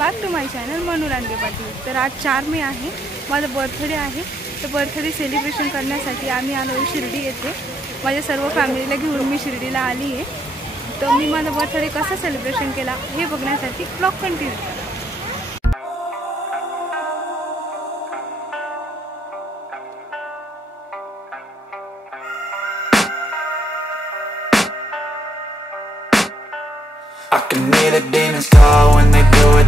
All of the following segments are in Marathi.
Back to my channel Manu Range Patil. तर आज 4 मे आहे, माझा बर्थडे आहे। तर बर्थडे सेलिब्रेशन करण्यासाठी आम्ही आलो शिर्डी येथे। माझ्या सर्व फॅमिलीला घेऊन मी शिर्डीला आली आहे। तर मी माझा बर्थडे कसा सेलिब्रेशन केला हे बघण्यासाठी ब्लॉग कंटिन्यू करा। I can hear the demons call when they do it.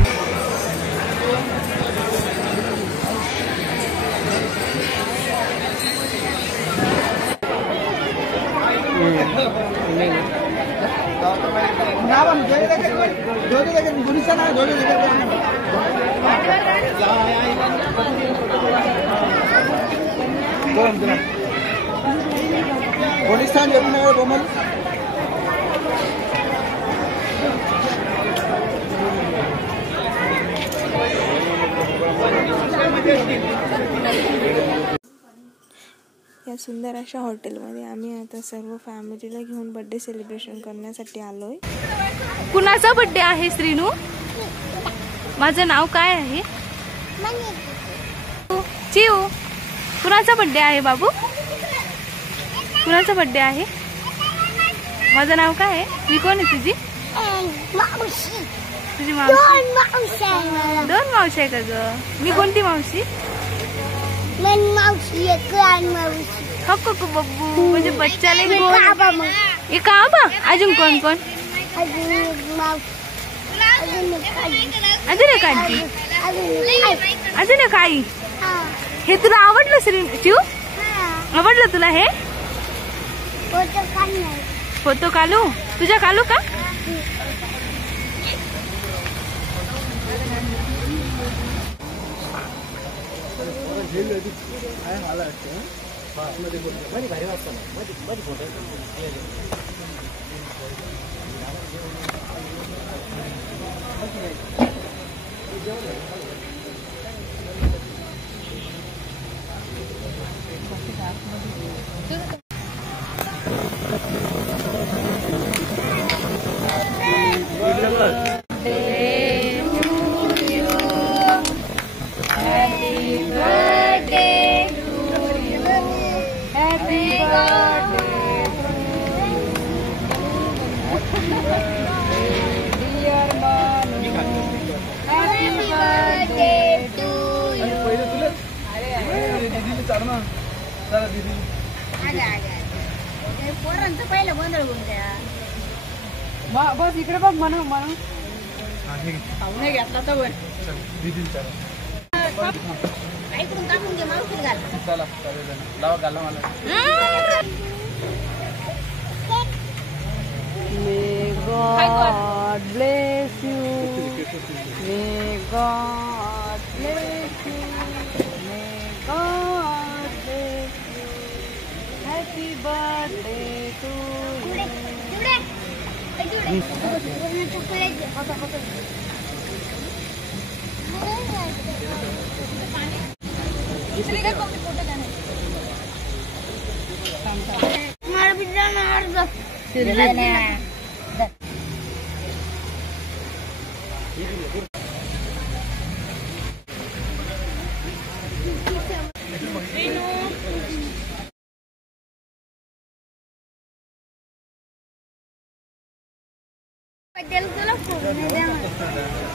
या सुंदर अशा हॉटेलमध्ये आम्ही आता सर्व फॅमिलीला घेऊन बर्थडे सेलिब्रेशन करण्यासाठी आलोय। कुणाचा बर्थडे आहे श्रीनू? माझं नाव काय आहे? चिऊ। कुणाचा बर्थडे आहे बाबू? कुणाचा बर्थडे आहे? माझं नाव काय आहे? मी कोण आहे तुझी? तुझी मावशी? दोन मावशी आहे का ग? मी कोणती मावशी? हक्को बब्बू म्हणजे बच्चाले एक आबा। अजून कोण कोण? अजून एक आंटी, अजून एक आई। हे तुला आवडलं श्री चिऊ? आवडलं तुला हे? फोटो काढू? तुझ्या काढू का? बस इकडे बघ म्हणून म्हणून घेतला तर May God bless you. May God bless you. May God bless you. Happy birthday to you.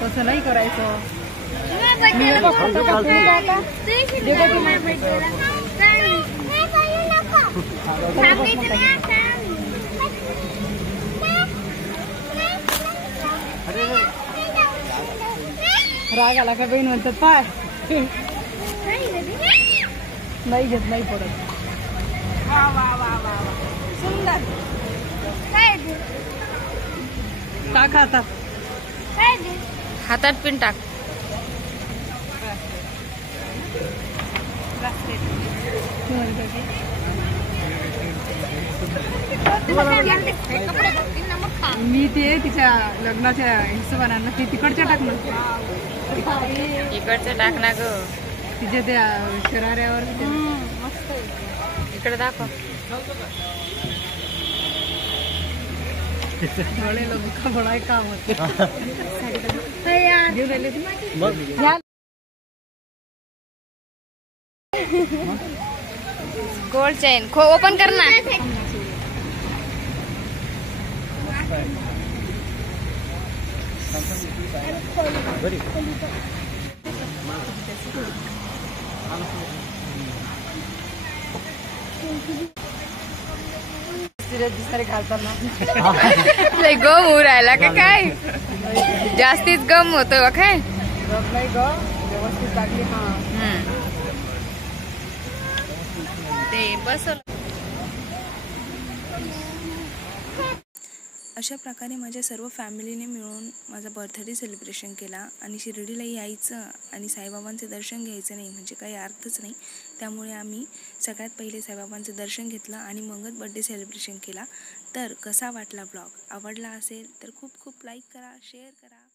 तसं नाही करायचं। राग आला का बहीण म्हणतात पाय नाही घेत नाही पडत। वा वा वा वा सुंदर। टाक हातात, हातात पिन टाक। मी ते तिच्या लग्नाच्या हिशोबाने ते तिकडच्या टाकलं, इकडचं टाक ना ग, तिच्या त्या शराऱ्यावर मस्त इकडे दाखव। गोल्ड चेन खो ओपन करना. लय गम होऊ राहिला का काय? जास्तीच गम होतोय बा काय? ते बस. अशा प्रकारे माझ्या सर्व फॅमिलीने मिळून माझा बर्थडे सेलिब्रेशन केला आणि शिर्डीला यायचं आणि साईबाबांचे दर्शन घ्यायचं नाही म्हणजे काही अर्थच नाही. त्यामुळे आम्ही सगळ्यात पहिले साईबाबांचं दर्शन घेतलं आणि मगच बर्थडे सेलिब्रेशन केला. तर कसा वाटला ब्लॉग? आवडला असेल तर खूप खूप लाईक करा, शेअर करा.